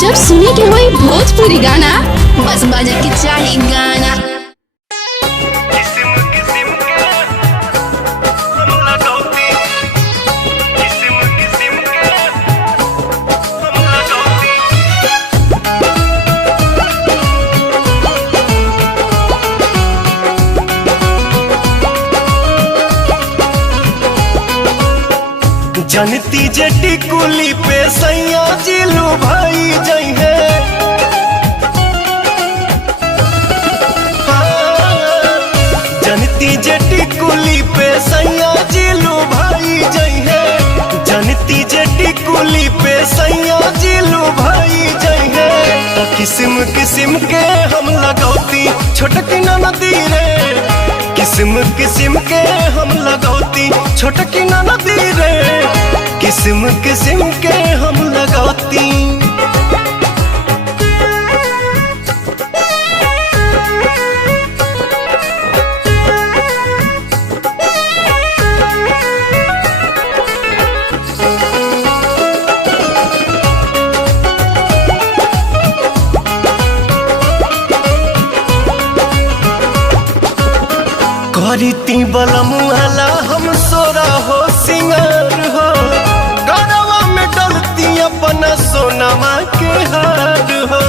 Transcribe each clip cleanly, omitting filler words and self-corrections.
जब सुने के होई भोजपुरी गाना, बस बजे के चाही गाना। जनती जेटी कुली पे सैया जिलू भाई जई है। जनती जेटी कुली पे सैया जिलू भाई जई है। जनती जेटी कुली पे सैया जिलू भाई जई है। तो किस्म किस्म के हम लगौती छोटकी नदी रे। किस्म किस्म के हम लगौती छोटकी नदी रे। किस्म किस्म के हम लगौती। करीती बलमुआला हम सोरा हो सिंगार हो। गरवा में डलती अपना सोनमा के हार हो।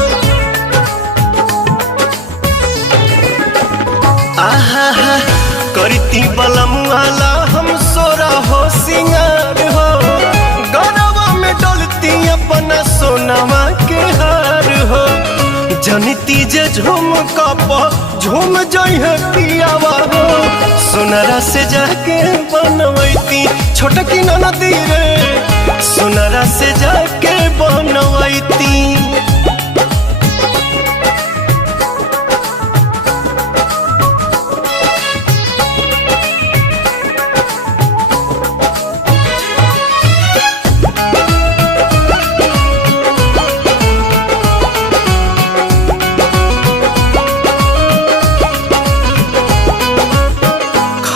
आहा करीती बलमुआला हम सोरा हो सिंगार हो। गरवा में डलती अपना सोनमा के हार हो। जनिती जे झूम कप झूम जई है पियावा हो। सोनरा से जाके बनवैती छोटकी नदी रे। सोनरा से जाके बनवैती।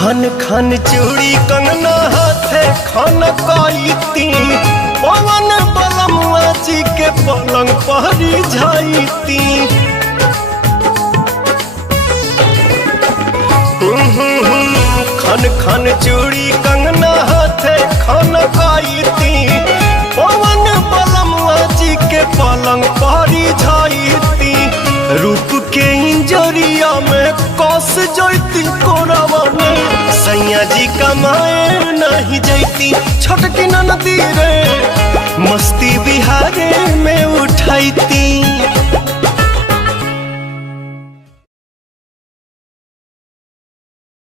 खन खन चूड़ी कंगना हाथे खन काईती। पवन बलमुआ जी के पलंग पहरी जाईती। खन खन चूड़ी कंगना हाथे खन काईती। पवन बलमुआ जी के पलंग पहरी जाईती। रूप के इंजरिया में कस जैती कोरावा में। सैया जी कमाए नहीं जैती छोटकी नदी रे।